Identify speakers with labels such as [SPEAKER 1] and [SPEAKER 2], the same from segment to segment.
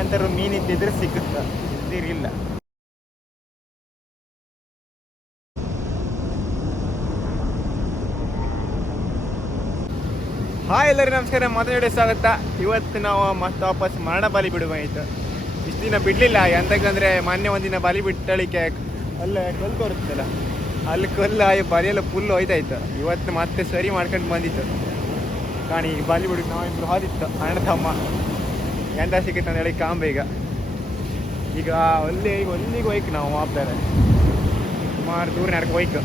[SPEAKER 1] ಅಂತಾರು ಮೀನು ಇದ್ದಿದ್ರೆ ಸಿಕ್ಕುತ್ತೆ ಇದಿರಿಲ್ಲ ಹಾಯ್ ಎಲ್ಲರಿಗೂ ನಮಸ್ಕಾರ ಮೊದಲನೇ ಸ್ವಾಗತ. ಇವತ್ತು ನಾವು ಮತ್ತೆ ವಾಪಸ್ ಮರಣ ಬಲಿ ಬಿಡುವಾಯಿತು ಇಷ್ಟು ದಿನ ಬಿಡಲಿಲ್ಲ, ಎಂತಕ್ಕಂದ್ರೆ ಮೊನ್ನೆ ಒಂದಿನ ಬಲಿ ಬಿಟ್ಟಳಿಕೆ ಅಲ್ಲೇ ಕಲ್ಲು ಕೊರುತ್ತಲ್ಲ. ಅಲ್ಲಿ ಕಲ್ಲು ಬಾಲಿಯೆಲ್ಲ ಫುಲ್ ಹೋಯ್ತಾಯ್ತು ಇವತ್ತು ಮತ್ತೆ ಸರಿ ಮಾಡ್ಕೊಂಡು ಬಂದಿತ್ತು. ಕಾಣಿ, ಈ ಬಾಲಿ ಬಿಡಕ್ಕೆ ನಾವು ಹಾದಿತ್ತು ಹೋದಿತ್ತು ಅಣ್ಣ ತಮ್ಮ ಎಂತ ಸಿಕ್ಕಿತ್ತು ಅಂತ ಹೇಳಿ ಕಾಂಬೆ ಈಗ. ಈಗ ಅಲ್ಲಿ ಈಗ ಅಲ್ಲಿಗೆ ಹೋಯ್ಕೆ ನಾವು ಹೋಗ್ತಾರೆ ಸುಮಾರು ದೂರ ನಡ್ಕೊ ಹೋಯ್ಕು.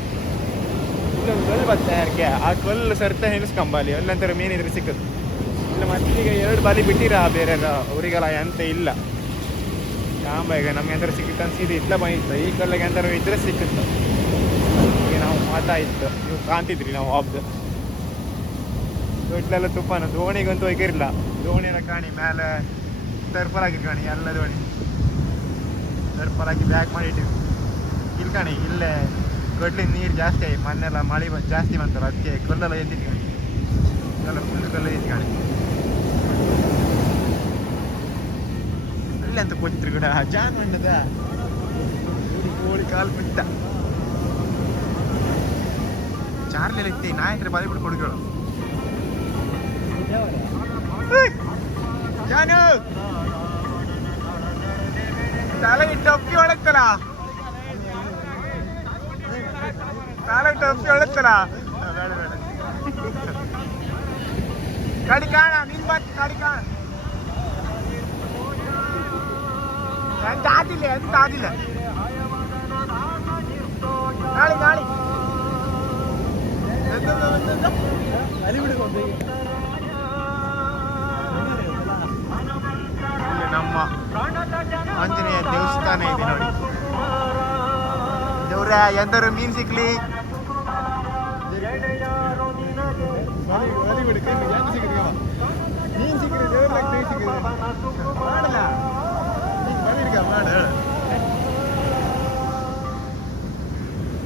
[SPEAKER 1] ಇಲ್ಲೊಂದು ಕಲ್ಲು ಬರ್ತಾ ಯಾರಿಗೆ? ಆ ಕಲ್ಲು ಸರ್ತ ಹೆಣಿಸ್ಕೊಂಬಲ್ಲಿ ಅಲ್ಲಂತರ ಇದ್ರೆ ಸಿಕ್ಕದು. ಇಲ್ಲ, ಮತ್ತೀಗ ಎರಡು ಬಾಲಿ ಬಿಟ್ಟಿರ ಬೇರೆ ಅವರಿಗೆಲ್ಲ ಎಂತ ಇಲ್ಲ. ಕಾಂಬ ಈಗ ನಮ್ಗೆ ಎಂತರ ಸಿಕ್ಕಿತ್ತು ಅನ್ಸಿದ್ದು ಇಲ್ಲ ಬಂದಿತ್ತು ಈ ಕಲ್ಲಿಗೆ ಎಂತರ ಇದ್ರೆ ಸಿಕ್ಕಿತ್ತು. ಈಗ ನಾವು ಮಾತಾ ಇತ್ತು. ನೀವು ಕಾಣ್ತಿದ್ರಿ ನಾವು ಹಾಬ್ದು ದೊಡ್ಡಲೆಲ್ಲ ತುಪ್ಪಾನ ದೋಣಿಗಂತೂ ಹೋಗಿರಲಿಲ್ಲ. ದೋಣಿನ ಕಾಣಿ, ಮೇಲೆ ಹಾಕಿ ಕಾಣಿ ಎಲ್ಲ ದೋಣಿ ಟರ್ಪಲ್ ಹಾಕಿ ಬ್ಯಾಕ್ ಮಾಡಿ ಇಟ್ಟಿವಿ ಇಲ್ಲಿ ಕಾಣಿ, ಇಲ್ಲೇ ಕಡ್ಲಿ ನೀರು ಜಾಸ್ತಿ ಆಗಿ ಮನೆಲ್ಲ ಮಳೆ ಜಾಸ್ತಿ ಬಂತಲ್ಲ, ಅದಕ್ಕೆ ಕಲ್ಲೆಲ್ಲ ಕಣಿ ಎಲ್ಲ ಫುಲ್ ಕಲ್ಲು ಕಣಿ ಅಲ್ಲಿ ಅಂತ ಕೊಚ್ಚಿದ್ರು ಕೂಡ, ಜಾನ್ ಮಣ್ಣದ ಕೋಳಿ ಕಾಲು ಬಿಟ್ಟ. ಚಾರ್ಲಿ ನಾ ಇದ್ರೆ ಬಾರಿ ಬಿಟ್ಟು ಕೊಡ್ಕೊಳ್ಳೋ. ಜಾನು! ತಲೆ ಟೊಪ್ಪಿ ಒಳಗ್ತಲ್ಲ ತಲೆ ಟೊಪ್ಪಿ ಒಳಗ್ತಲ್ಲ ಬೇಡ ಬೇಡ ಕಡಿ ಕಾಣ ನಿನ್ ಬತ್ ಕಡಿ ಕಾಣ ಎಂತ ಆದಿಲ್ಲ ಎಂತ ಆದಿಲ್ಲ ಗಾಳಿ ಗಾಳಿ
[SPEAKER 2] ಅಲ್ಲಿ ಬಿಡು
[SPEAKER 1] ಇಲ್ಲಿ ನಮ್ಮ ಆಂಜನೇಯ ದೇವಸ್ಥಾನ ಇದೆ ನೋಡಿ. ದೇವ್ರ ಎಂದರು ಮೀನ್ ಸಿಕ್ಕಿದ್ರೆ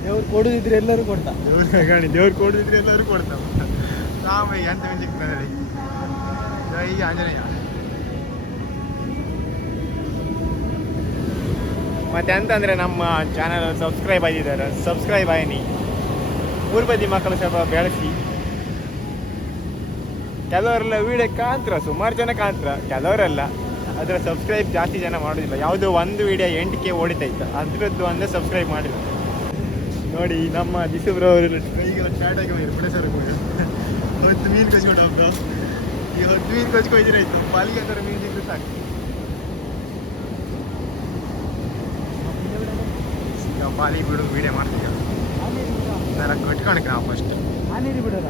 [SPEAKER 1] ದೇವ್ರ
[SPEAKER 2] ಕೊಡುದಿದ್ರೆ ಎಲ್ಲರೂ ಕೊಡ್ತಾ.
[SPEAKER 1] ದೇವ್ರ ಗಾಣಿ ದೇವ್ರು ಕೊಡದಿದ್ರೆ ಎಲ್ಲರೂ ಕೊಡ್ತಾ. ರಾಮಯ್ಯ ಎಂತ ಮೀನ್ ಸಿಗ್ತದೆ ಜೈ ಆಂಜನೇಯ. ಮತ್ತೆ ಅಂತಂದ್ರೆ ನಮ್ಮ ಚಾನಲ್ ಸಬ್ಸ್ಕ್ರೈಬ್ ಆಗಿದ್ದಾರೆ. ಸಬ್ಸ್ಕ್ರೈಬ್ ಆಯ್ನಿ. ಊರ್ ಬದಿ ಮಕ್ಕಳು ಸ್ವಲ್ಪ ಬೆಳೆಸಿ. ಕೆಲವರೆಲ್ಲ ವಿಡಿಯೋ ಕಾಂತರ ಸುಮಾರು ಜನ ಕಾಂತ್ರ ಕೆಲವರೆಲ್ಲ ಅದರ ಸಬ್ಸ್ಕ್ರೈಬ್ ಜಾಸ್ತಿ ಜನ ಮಾಡೋದಿಲ್ಲ. ಯಾವುದೋ ಒಂದು ವಿಡಿಯೋ ಎಂಟಕ್ಕೆ ಓಡಿತೈತೆ. ಅದ್ರದ್ದು ಒಂದು ಸಬ್ಸ್ಕ್ರೈಬ್ ಮಾಡಿಲ್ಲ ನೋಡಿ, ನಮ್ಮ ದಿಸುಬ್ರು ಅವರು ಕೈಗೆಲ್ಲ ಸ್ಟಾರ್ಟ್ ಆಗಿ ಹೋಗಿರು ಪುಡಸರ್ ಹೊತ್ತು ಮೀನು ಕಚ್ಕೊಂಡು ಹೋಗ್ದು ಈಗ ಹೊತ್ತು ಮೀನು ಕಚ್ಕೊಂಡಿದ್ರೆ ಆಯ್ತು ಪಾಲಿಗೆ ಥರ ಮೀನು ಸಾಕು. ಪಾಲಿ ಬಿಡು ವೀಡಿಯೋ ಮಾಡ್ತೀವಿ. ಸರ ಕಟ್ಕೊಳಕ್ಕೆ ನಾವು ಫಸ್ಟ್
[SPEAKER 2] ಆ ನೀರು ಬಿಡೋದ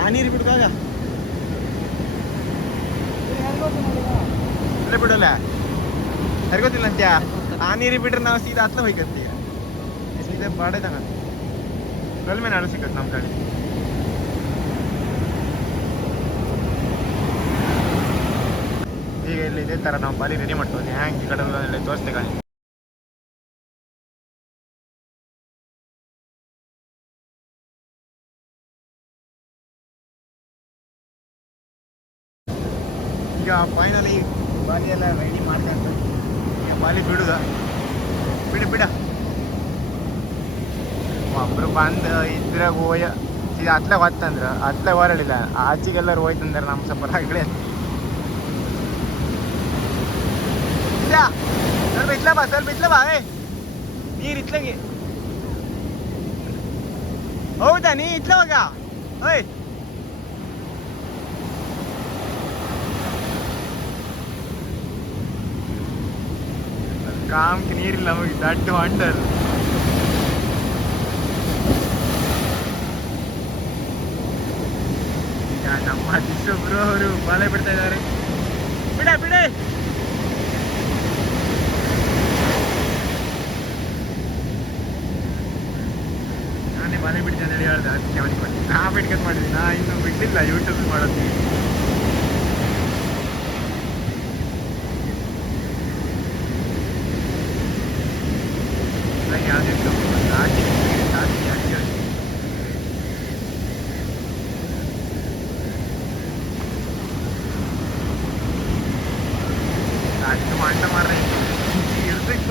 [SPEAKER 1] ಆ ನೀರು ಬಿಡುವಾಗ ಅಲ್ಲೇ ಬಿಡಲ್ಲ. ಗೊತ್ತಿಲ್ಲ ಅಂತ್ಯ ಆ ನೀರು ಬಿಟ್ರೆ ನಾವು ಸೀದಾ ಹತ್ರ ಹೋಗಿ ಸೀದಾ ಬಾಡೇದಾನ ಕಲ್ಮೆ ನಾಡು ಸಿಗತ್ತೆ ನಮ್ಮ ಕಡೆ ಈಗ ಇಲ್ಲಿ ಇದೇ ಥರ ನಾವು ಬಾಲಿ ರೆಡಿ ಮಾಡ್ತೀವಿ ಹ್ಯಾಂಗೆ ಈ ಕಡೆ ಗಾಳಿ ಈಗ ಫೈನಲಿ ಬಾಲಿ ಎಲ್ಲ ರೆಡಿ ಮಾಡ್ಕೊಂಡು ಈಗ ಬಾಲಿ ಬಿಡುದ ಬಿಡು ಬಿಡ ಒಬ್ರು ಬಂದು ಇದ್ರಾಗ ಹೋಯ ಇದು ಅತ್ಲಾಗ ಹೊತ್ತಂದ್ರು, ಅತ್ಲಾಗ ಹೊರಳಿಲ್ಲ. ಆಚೆಗೆಲ್ಲರೂ ಹೋಯ್ತಂದ್ರೆ ನಮ್ಮ ಸಪರ ಆಗಲಿ ಇಲ್ಲ, ಸ್ವಲ್ಪ ಇತ್ಲ ಬಾ, ಸ್ವಲ್ಪ ಬಿಟ್ಲ ಬಾ ಏ ನೀರು ಇತ್ಲಗೆ. ಹೌದಾ, ನೀ ಇತ್ಲವಾಗ ಓಯ್ ಕಾಮ್ಗೆ ನೀರಿಲ್ಲ ಹೋಗಿ ದಟ್ಟು ಹೊಂಟರು ನಮ್ಮ ದಿಶೊಬ್ರು ಅವರು ಬಾಳೆ ಬಿಡ್ತಾ ಇದ್ದಾರೆ. ಬಿಡ ಬಿಡ ನಾನೇ ಬಲೆ ಬಿಡ್ತೇನೆ ಹೇಳಿ ಹೇಳ್ದೆ ಅದಕ್ಕೆ ಅವನಿಗೆ ಬಂದೆ ನಾ ಬಿಡ್ಕತ್ ಮಾಡಿದ್ವಿ ನಾ ಇನ್ನೂ ಬಿಟ್ಟಿಲ್ಲ ಯೂಟ್ಯೂಬ್ ಮಾಡೋದು ಯಾವುದೇ ಜಾಸ್ತಿ ಜಾಸ್ತಿ ಜಾಸ್ತಿ ಡಾಂಡ ಮಾರ್ರೆ ಇರ್ದಕ್ಕೆ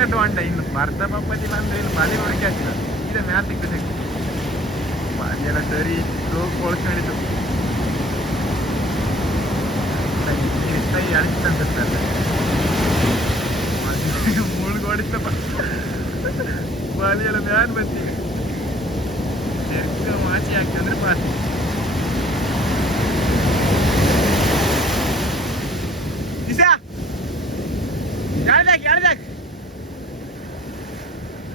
[SPEAKER 1] ಇಷ್ಟ ಡಾಂಡ ಇನ್ನು ಬರ್ತ ಪಪ್ಪತಿ ಬಂದ್ರೆ ಇನ್ನು ಬಾಲಿ ಹೊರಗೆ ಆಗ್ತಿಲ್ಲ. ಇದೆ ಮ್ಯಾಲ್ ಸಿಕ್ಕು ಬಾಲಿ ಎಲ್ಲ ಸರಿ ರೋಗ ಕೊಳ್ಕೊಂಡಿದ್ದು ಕೈ ಅಳಿಸ್ತಂತಿರ್ತಾರೆ ಮುಳುಗೋಡಿಸ್ತಪ್ಪ ಬಾಲಿ ಎಲ್ಲ ಮ್ಯಾನ್ ಬಂತೀವಿ ಮಾಚಿ ಹಾಕ್ತಂದ್ರೆ ಪಾತಿ ದಿಸ ಎಳ್ದಾಕ್ ಎಳ್ದಾಕ್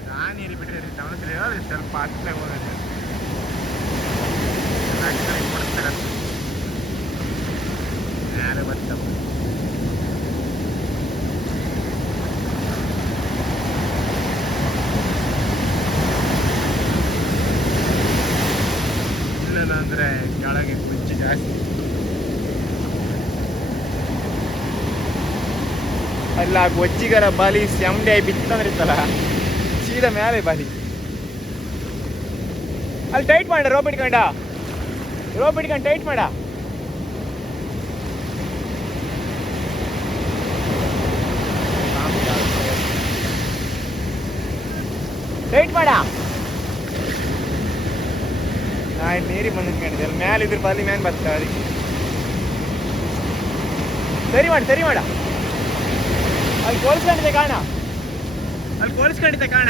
[SPEAKER 1] ನಾನು ಇಲ್ಲಿ ಬಿಟ್ಟರೆ ಅವನ ಹತ್ರ ಹೇಳಿ ಸ್ವಲ್ಪ ಹತ್ತಿರ ಹೋಗೋದು ಕೊಡ್ತಾರೆ ಯಾರು ಬರ್ತಾವ ಅಂದ್ರೆ ಕೆಳಗೆ ಕುಂಚಿ ಜಾಸ್ತಿ ಅಲ್ಲ ಗೊಜ್ಜಿಗರ ಬಾಲಿ ಸೆಮ್ಡೆ ಬಿತ್ತಂದ್ರೆ ಇತ್ತಲ್ಲ ಸೀದಾ ಮೇಲೆ ಬಾಲಿ. ಅಲ್ಲಿ ಟೈಟ್ ಮಾಡ ರೋಪ್ ಇಟ್ಕೊಂಡ ರೋಪ್ ಬಿಡ್ಕೊಂಡು ಟೈಟ್ ಮಾಡ. ಟೈಟ್ ಮಾಡ. ನಾ ಇಲ್ಲಿ ನೀರಿಗೆ ಬಂದು ನಿಂತ್ಕೊಂಡಿದ್ದೆ. ಅಲ್ಲಿ ಮ್ಯಾಲೆ ಇದ್ರ ಬಲ್ಲಿ ಮ್ಯಾನ್ ಬರ್ತಾ ಅದಕ್ಕೆ ಸರಿ ಮಾಡ ಸರಿ ಮಾಡ. ಅಲ್ಲಿ ಕೋಲಿಸ್ಕೊಂಡಿದ್ದೆ ಕಾಣ. ಅಲ್ಲಿ ಕೋಲಿಸ್ಕೊಂಡಿದ್ದೆ ಕಾಣ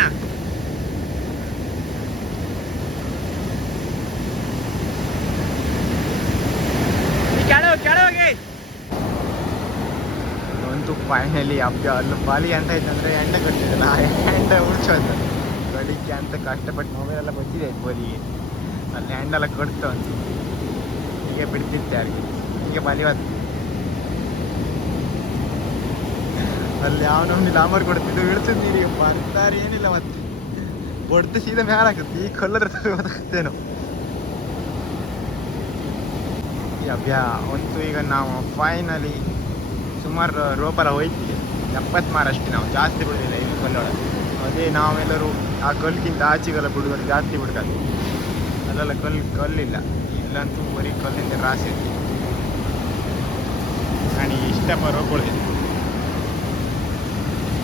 [SPEAKER 1] ಕೆಳ ಕೆಳಗೆ ಅಂತೂ ಫೈನಲಿ ಹಬ್ಬ ಅಲ್ಲಿ ಬಾಲಿ ಅಂತ ಅಂದರೆ ಎಂಡ ಕಟ್ಟಿದ್ದಲ್ಲ ಆ ಎಂಡ ಉಳ್ಸೋದು ಬೆಳಿಗ್ಗೆ ಅಂತ ಕಷ್ಟಪಟ್ಟು ಮೊಬೈಲೆಲ್ಲ ಬಂದಿದೆ ಬೋಲಿಗೆ. ಅಲ್ಲಿ ಹ್ಯಾಂಡೆಲ್ಲ ಕೊಡ್ತು ಅಂತ. ಹೀಗೆ ಬಿಡ್ತಿತ್ತೆ ಯಾರಿಗೆ. ಹೀಗೆ ಬಾಲಿ ಹೋದ. ಅಲ್ಲಿ ಯಾವನೊಂದು ಲಾಮರ್ ಕೊಡ್ತಿದ್ದು ಇಳಿಸಿದ್ದೀರಿ ಬರ್ತಾರೆ ಏನಿಲ್ಲ ಮತ್ತೆ. ಹೊಡ್ತು ಸೀದ ಮ್ಯಾಲ ಆಗ್ತದೆ ಈ ಕೊಲ್ಲರ ಬದುಕೇನು ಅಭ್ಯಾ ಅಂತೂ ಈಗ ನಾವು ಫೈನಲಿ ಸುಮಾರು ರೋಪರ ಹೋಯ್ತೀವಿ ಎಪ್ಪತ್ತು ಮಾರು ಅಷ್ಟೇ ನಾವು, ಜಾಸ್ತಿ ಬಿಡೋದಿಲ್ಲ, ಇಲ್ಲಿ ಕಲ್ಲೊಳಗೆ ಅದೇ ನಾವೆಲ್ಲರೂ ಆ ಕಲ್ಲಿಗಿಂತ ಆಚೆಗೆಲ್ಲ ಬಿಡುವರು ಜಾಸ್ತಿ ಬಿಡ್ತಾರೆ. ಅಲ್ಲೆಲ್ಲ ಕಲ್ಲು, ಕಲ್ಲಿಲ್ಲ. ಇಲ್ಲಂತೂ ಬರೀ ಕಲ್ಲಿಂದ ರಾಶಿ ನನಗೆ ಇಷ್ಟಪ್ಪ ರೋಕೊಳ್ತೀನಿ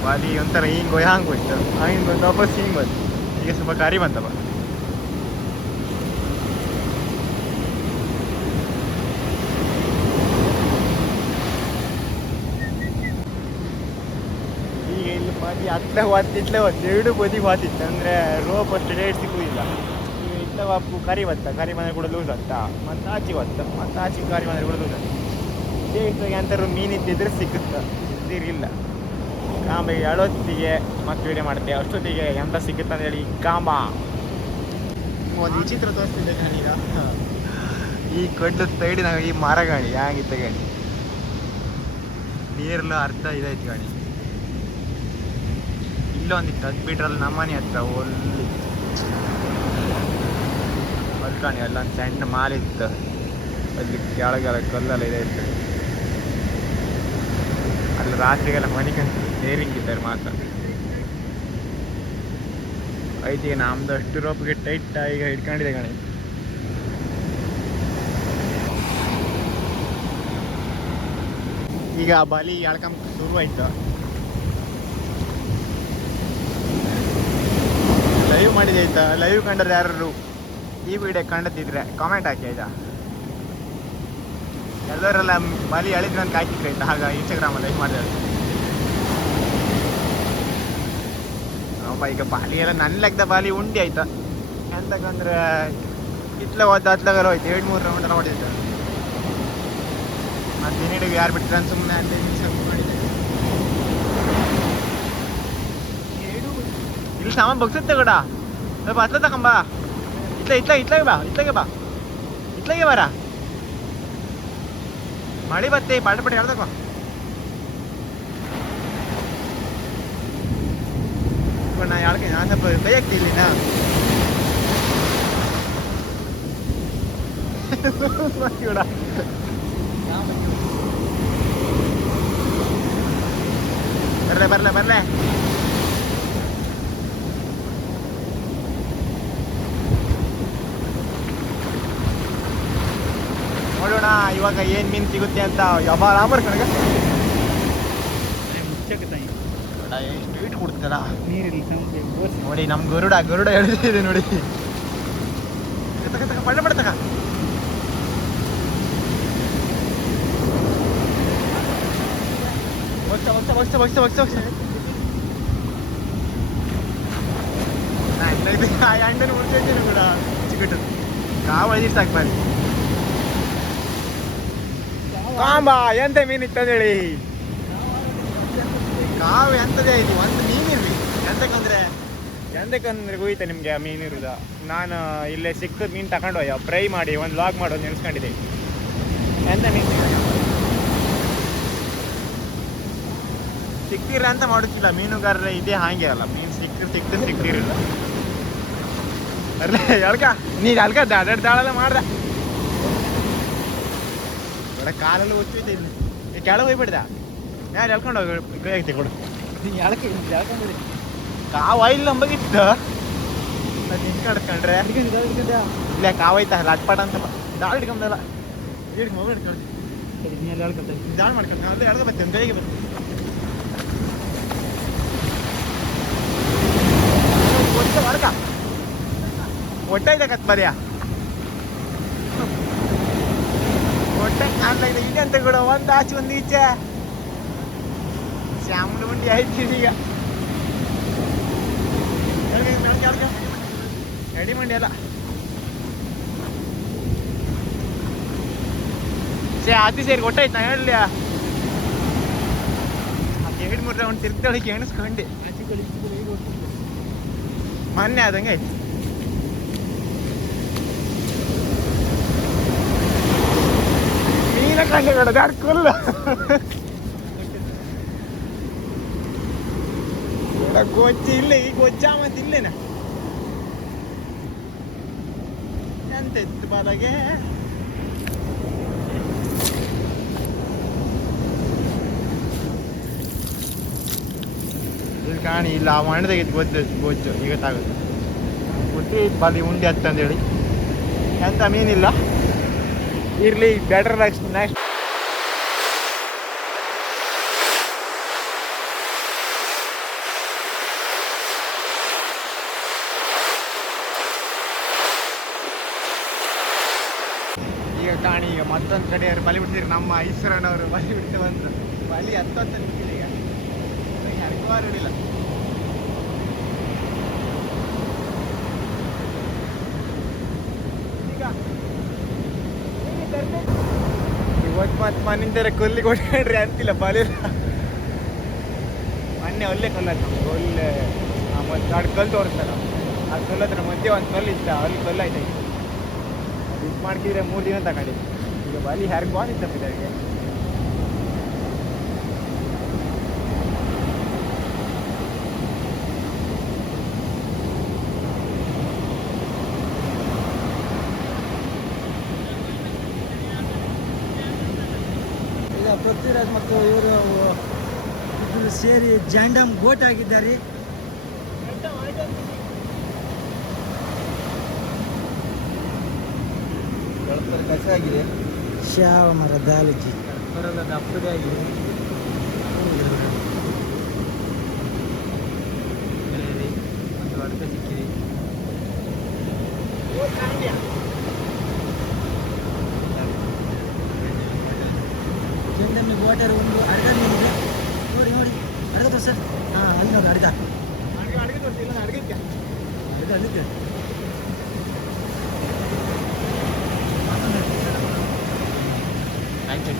[SPEAKER 1] ಬಾಲಿ ಒಂಥರ ಹಿಂಗೆ ಹೋಯ್, ಹಂಗೆ ಹೋಯ್ತು. ಹಂಗೆ ಬಂದು ವಾಪಸ್ ಹಿಂಗೆ ಬಂತು. ಈಗ ಸ್ವಲ್ಪ ಕರಿ ಬಂತಪ್ಪ ಈಗ ಇಲ್ಲಿ ಬಾಲಿ ಇತ್ತಲೆ ಹೋತ್ ಇತ್ಲೆ ಹೋತ್ ಎರಡು ಬದಿ ಬಾತಿತ್ತು ಅಂದರೆ ರೋಪ್ ಅಷ್ಟು ರೇಟ್ ಸಿಗುವುದಿಲ್ಲ ಇತ್ತ ವಾಪು ಕರಿ ಬತ್ತ. ಕರಿ ಮನೆ ಕೂಡ ಲೂಸ್ ಆಗ್ತಾ ಮತ್ತು ಆಚಿ ಬತ್ತ. ಮತ್ತು ಆಚಿ ಕರಿ ಮನೆ ಕೂಡ ಲೂಸ್ ಆಗ್ತಾ ಇದೇ ಎಂಥರು ಮೀನು ಇದ್ದಿದ್ರೆ ಸಿಕ್ಕುತ್ತೆ ಇದ್ದಿರಿಲ್ಲ ಕಾಂಬ ಎಳೊತ್ತಿಗೆ ಮತ್ತೆ ವಿಡಿಯೋ ಮಾಡ್ತೇವೆ ಅಷ್ಟೊತ್ತಿಗೆ ಎಂತ ಸಿಕ್ಕುತ್ತೆ ಅಂತ ಹೇಳಿ ಕಾಂಬ. ಒಂದು ವಿಚಿತ್ರ ತೋರಿಸ್ತಿದ್ದೆ ನಾನೀಗ ಈ ಕಡ್ಲು ಸೈಡಿನಾಗ ಈ ಮರ ಗಾಣಿ ಹ್ಯಾಂಗಿತ್ತ ಗಾಣಿ? ನೀರ್ಲ ಅರ್ಧ ಇದಾಯ್ತು ಗಾಣಿ. ಇಲ್ಲೊಂದಿತ್ತು, ಅದು ಬಿಟ್ರಲ್ಲಿ ನಮ್ಮನೆ ಹತ್ರ ಒಲ್ಲಿ ಮಲ್ಕಾಣಿ ಅಲ್ಲೊಂದು ಸಣ್ಣ ಇತ್ತು. ಅಲ್ಲಿ ಕೆಳಗೆಲ್ಲ ಕಲ್ಲೆಲ್ಲ ಇದಾಯ್ತು ಅಲ್ಲಿ ರಾತ್ರಿಗೆಲ್ಲ ಮನಿಕಂತ ನೇರಿಂಗ್ ಇದ್ದಾರೆ ಮಾತ್ರ. ಐತಿ ನಮ್ದು ಅಷ್ಟು ರೋಪಿಗೆ ಟೈಟ್ ಈಗ ಹಿಡ್ಕೊಂಡಿದೆ ಗಣಿ ಈಗ ಬಲಿ ಎಳ್ಕಂಬ ಶುರು ಲೈವ್ ಮಾಡಿದೆ ಆಯ್ತಾ? ಲೈವ್ ಕಂಡ್ರೆ ಯಾರು ಈ ವಿಡಿಯೋ ಕಂಡದಿದ್ರೆ ಕಾಮೆಂಟ್ ಹಾಕಿ ಆಯ್ತಾ? ಎಲ್ಲರೆಲ್ಲ ಮಲಿ ಎಳಿದ್ರು ಅಂತ ಹಾಕಿದ್ರೆ ಆಯ್ತಾ? ಆಗ ಇನ್ಸ್ಟಾಗ್ರಾಮಲ್ಲಿ ಲೈವ್ ಮಾಡಿದೆ. ಈಗ ಬಾಲಿ ಎಲ್ಲ ನನ್ನ ಲೆಕ್ಕದ ಬಾಲಿ ಉಂಡಿ ಆಯ್ತಾ? ಎಂತಕ್ಕಂದ್ರೆ ಇತ್ಲ ಹೋದ ಹತ್ಲಗಲ್ಲ ಹೋಯ್ತು. ಎರಡು ಮೂರು ರೌಂಡ್ ನೋಡಿದ್ದೆ ಮತ್ತೆ ಏನಿಡಿಗೆ ಯಾರು ಸುಮ್ಮನೆ ಅಂತ ಸುಮ್ಮನೆ ಅಂತ ಮಾಡಿದ್ದೆ ಇಲ್ಲಿ ಸಾಮಾನು ಬಗ್ಸುತ್ತೆ ಕೂಡ ಸ್ವಲ್ಪ ಹತ್ಲ ತಗೊಂಬ ಇತ್ಲ ಇತ್ಲ ಇತ್ಲಾಗೆ ಬಾ ಇತ್ಲಾಗೆ ಬಾ ಇತ್ಲಾಗೆ ಬಾರ ಮಳಿ ಬತ್ತೆ ಪಾಟ ಪಟ್ಟಿ ಹೇಳ್ದಕ್ಕ ನಾ ಯಾಳ್ಕೆ ನಾನು ಸ್ವಲ್ಪ ಕೈ ಹಾಕ್ತಿ ಇಲ್ಲಿನ ಕೂಡ ಬರ್ಲೆ ಬರ್ಲೆ ಬರ್ಲೆ ನೋಡೋಣ, ಇವಾಗ ಏನು ಮೀನ್ ಸಿಗುತ್ತೆ ಅಂತ. ಯಾವ
[SPEAKER 2] ಆಮರ್
[SPEAKER 1] ಸ್ವೀಟ್ ಕೊಡ್ತಲ್ಲ
[SPEAKER 2] ನೀರಿಲ್ಲ ನಮಗೆ
[SPEAKER 1] ನೋಡಿ ನಮ್ಮ ಗರುಡ ಗರುಡ ಎಳೆದಿದೆ ನೋಡಿ. ತಗ ತಗ ಪಡ ಪಡ ತಗ ಬಗ್ಸ ಬಗ್ಸ ಬಗ್ಸ ಬಗ್ಸ ಬಗ್ಸ ಬಗ್ಸ ಅಂಡನ್ನು ಮುಡ್ತಿದ್ದೀನಿ ಕೂಡ. ಚಿಕ್ಕಟ್ಟು. ಕಾವಳಿ ಸಾಕು ಬನ್ನಿ ಕಾಂಬ ಎಂತ ಮೀನು ಇತ್ತಂದೇಳಿ ಕಾವು ಎಂತದೇ ಇದು ಒಂದು ಮೀನಿರ್ಲಿ ಎಂತಕ್ಕಂದ್ರೆ? ಎಂತಕ್ಕಂದ್ರೆ ಹೋಯ್ತಾ ನಿಮ್ಗೆ ಆ ಮೀನು ಇರುದ? ನಾನು ಇಲ್ಲೇ ಸಿಕ್ಕದ ಮೀನ್ ತಗೊಂಡು ಹೋಯ್ಯ ಫ್ರೈ ಮಾಡಿ ಒಂದು ಲಾಗ್ ಮಾಡೋದು ನೆನ್ಸ್ಕೊಂಡಿದೆ ಎಂತ ಮೀನ್? ಸಿಕ್ತಿರ ಅಂತ ಮಾಡೋಕ್ಕಿಲ್ಲ ಮೀನುಗಾರರ ಇದೇ ಹಾಗೆ ಅಲ್ಲ ಮೀನು ಸಿಕ್ಕಿರ್ ಸಿಕ್ತಿರ್ ಸಿಕ್ತಿರಲ್ಲ. ಅಲ್ಲ ಎಳ್ಕ ನೀ ಅಲ್ಕ ದಾಡಾಡ್ ದಾಳಲ್ಲ ಮಾಡ್ದ. ಒಳ್ಳೆ ಕಾಲೆಲ್ಲ ಒಚ್ಚೈತೆ ಇಲ್ಲಿ ಈ ಕೆಳಗೆ ಹೋಗ್ಬಿಡ್ದ ಯಾರು ಎಳ್ಕೊಂಡು ಹೋಗಿ ಕೈ ಹಾಕ್ತಿ ಕೊಡು
[SPEAKER 2] ಯಾಳಕ್ಕೆ ಯಾಕಂದ್ರೆ
[SPEAKER 1] ಕಾವ ಇಲ್ಲ ನಂಬಗಿತ್ತು ನಾನು ನಿಂತ್ಕೊಂಡ್ರೆ
[SPEAKER 2] ಅದಕ್ಕೆ ಇದಾಗಿದ್ದೆ
[SPEAKER 1] ಇಲ್ಲ ಕಾವೈತ ಲಟ್ಪಾಟ ಅಂತ ದಾಳ ಹಿಡ್ಕೊಂಬಲ್ಲ ಹಿಡ್ಕೊಂಡು ಮೊಬೈಲ್ ಹಿಡ್ಕೊಂಡು
[SPEAKER 2] ನೀ ಅಲ್ಲಿ ಹೇಳ್ಕೊಳ್ತಾ
[SPEAKER 1] ದಾಳ ಮಾಡ್ಕೊಂಡು ಅದೇ ಇದೆ ಅಂತ ಕೂಡ ಒಂದು ಆಚೆ ಒಂದು ಈಚೆ ಶ್ಯಾಮನ ಮುಂಡಿ ಆಯ್ತು ಈಗ ಎಡಿ ಮಂಡಿ ಅಲ್ಲ ಸೇ ಆತಿ ಸೇರಿ ಕೊಟ್ಟಾಯ್ತು ನಾ ಹೇಳಲಿ ಎರಡು ಮೂರು ರೌಂಡ್ ತಿರ್ತಾಳಿಗೆ ಎಣಿಸ್ಕೊಂಡೆ
[SPEAKER 2] ಆಚೆ ಕಡೆ ಈಚೆ ಕಡೆ ಹೇಗೆ ಹೋಗ್ತಿದ್ದೆ
[SPEAKER 1] ಮೊನ್ನೆ ಆದಂಗೆ ಆಯ್ತು ದಾಡ್ ಕೊಲ್ಲ? ಗೊಜ್ಜಿ ಇಲ್ಲ ಈ ಗೊಜ್ಜ ಮತ್ತೆ ಇಲ್ಲೇನ? ಎಂತ ಇತ್ತು ಬಾಲಗೆ ಇಲ್ಲಿ ಕಾಣಿ ಇಲ್ಲ ಆ ಮಣ್ಣದಾಗ ಇತ್ತು ಗೊಜ್ಜು ಈಗ ತಾಗುತ್ತೆ ಹುಟ್ಟಿ ಬಲಿ ಉಂಡೆ ಹತ್ತಂದೇಳಿ. ಎಂತ ಮೀನಿಲ್ಲ? ಇರಲಿ ಬೆಟರ್ ನೆಕ್ಸ್ಟ್ ನೆಕ್ಸ್ಟ್ ಈಗ ಕಾಣಿ, ಈಗ ಮತ್ತೊಂದು ಕಡೆ ಅವ್ರು ಬಲಿ ಬಿಡ್ತೀರಿ, ನಮ್ಮ ಈಶ್ವರನವರು ಬಲಿ ಬಿಡ್ತೀವಿ ಬಂದ್ರು ಬಲಿ ಹತ್ತೊತ್ತ ನಿಂತಿದೆ ಈಗ. ಯಾರಿಗೂ ಇಲ್ಲ ಮನಿಂದ ಕೊಲ್ಲಿ ಕೊಡ್ಕೊಂಡ್ರೆ ಅಂತಿಲ್ಲ ಬಲಿಲ್ಲ ಮೊನ್ನೆ ಒಳ್ಳೆ ಕೊಲ್ಲತ್ತು ನಮ್ಗೆ, ಒಳ್ಳೆ. ಮತ್ತೆ ಎರಡು ಕಲ್ಲು ಆ ಕೊಲ್ಲತ್ರ ಮಧ್ಯೆ ಒಂದು ಕಲ್ಲು ಇತ್ತ ಅಲ್ಲಿ ಕಲ್ಲು ಅದು ಇದು ಮಾಡ್ಕಿದ್ರೆ ಮೂರು ದಿನ ತಗೊಂಡಿದ್ದೆ. ಈಗ ಬಲಿ ಯಾರಿಗೂ ಬಾಸಿತ್ತು ಇದರಿಗೆ
[SPEAKER 2] ಈಗ ಸೇರಿ ಜಾಂಡಮ್ ಗೋಟ್ ಆಗಿದ್ದಾರೆ. ಶ್ಯಾವ ಮರ ದಾಲಜಿ
[SPEAKER 1] ಆಗಿದೆ ಒಂದು ಅಡ್ಕ ಸಿಕ್ಕಿದೆ
[SPEAKER 2] ಜಾಂಡಮ್ ವಾಟರ್ ಒಂದು ಅರ್ಧ ಮೀನಿದೆ ನೋಡಿ ನೋಡಿ ಅರ್ಧ ತೋರ್ಸ ಹಾಂ ಅಲ್ಲಿ ನೋಡಿ ಅರ್ಧ
[SPEAKER 1] ಅಡುಗೆ ಅಡುಗೆ ತೋರಿಸಿಲ್ಲ ಅಡುಗೆ
[SPEAKER 2] ಅರ್ಧ ಅಲ್ಲಿದೆ
[SPEAKER 1] ಆಯ್ತು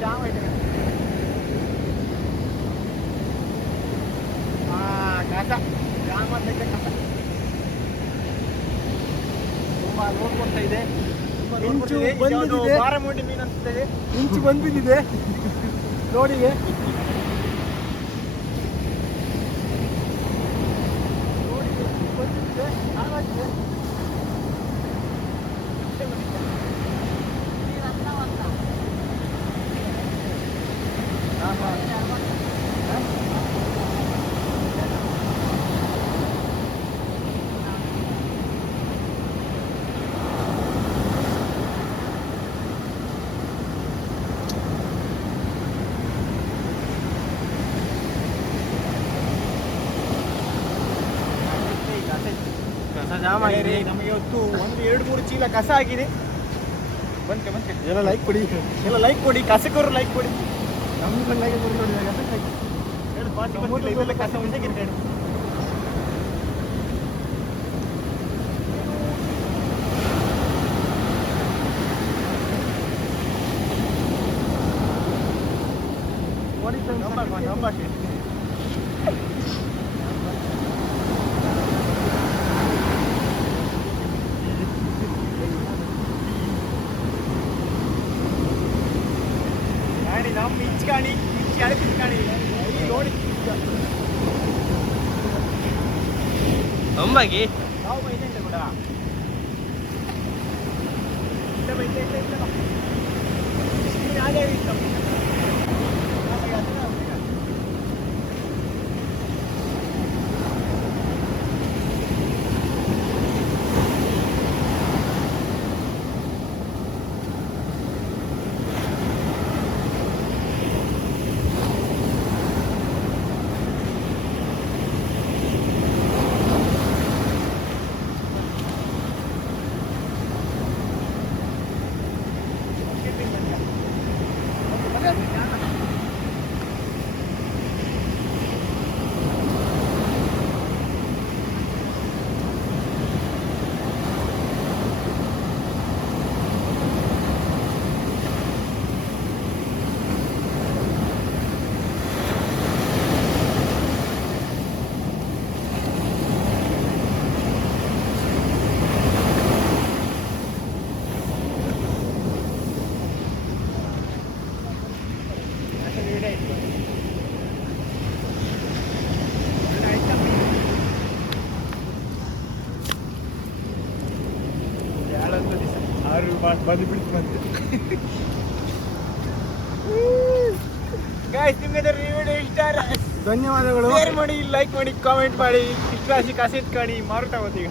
[SPEAKER 1] ಜಾಮ್ ಐತೆ ಹಾ ಕಸ ಜಾಮ್ ಆಗ್ತೈತೆ ಕಸ ಲೋಡ್ ಕೊಡ್ತಾ ಇದೆ ಯಾವ್ದೋ
[SPEAKER 2] ಬಂದಿದೆ.
[SPEAKER 1] ಬಾರಮುಂಡಿ ಮೀನು ಅನ್ಸುತ್ತದೆ
[SPEAKER 2] ಮಿಂಚು ಬಂದ್ಬಿಟ್ಟಿದೆ ರೋಡಿಗೆ
[SPEAKER 1] ಜಾಮ್ ಆಗಿದೆ ನಮಗೆ ಇವತ್ತು ಒಂದು ಎರಡು ಮೂರು ಚೀಲ ಕಸ ಆಗಿದೆ ಬಂತೆ ಬಂತೆ
[SPEAKER 2] ಎಲ್ಲ ಲೈಕ್ ಕೊಡಿ.
[SPEAKER 1] ಎಲ್ಲ ಲೈಕ್ ಕೊಡಿ. ಕಸಕರು ಲೈಕ್ ಕೊಡಿ.
[SPEAKER 2] ನಮ್ಗೆ ಲೈಕ್ ಕೊಡಿ ನೋಡಿ.
[SPEAKER 1] ಎರಡು ಪಾರ್ಟಿ ಇದೆಲ್ಲ ಕಸ ಮುಂದೆ ಕಿರ್ಕಾಡಿ
[SPEAKER 2] ನೋಡಿ friends,
[SPEAKER 1] ನಮ್ಮ ಇಂಚ್ ಕಾಣಿ ಇಂಚ್ ಅಳಕಿದ್ ಕಾಣಿ ಈ ನೋಡಿ
[SPEAKER 3] ಒಂಬಾಗಿ.
[SPEAKER 1] ನಾವು ಬೈದೆ ಕೂಡ. ಇಲ್ಲ ಬೈದೆ ಇಲ್ಲ ಇಲ್ಲ ನೀನು ಹಾಗೆ ಇತ್ತು ಹಾಗೆ ಅದನ್ನ ಹಾಕ್ಬೇಕು. ಯಾಕಂದ್ರೆ ವಿಡಿಯೋ ಇತ್ತು. ವಿಡಿಯೋ ಆಯ್ತಾ? ಯಾಳಂತ ದಿವಸ ಮಾಡ್ ಬಂದು. ಗಾಯ್ಸ್ ನಿಮ್ಗೆ ವಿಡಿಯೋ ಇಷ್ಟ
[SPEAKER 2] ಧನ್ಯವಾದಗಳು.
[SPEAKER 1] ಶೇರ್ ಮಾಡಿ ಲೈಕ್ ಮಾಡಿ ಕಾಮೆಂಟ್ ಮಾಡಿ. ಇಷ್ಟ ರಾಶಿ ಕಾಸೆಟ್ ಕಾಣಿ ಮಾರುತ ಈಗ.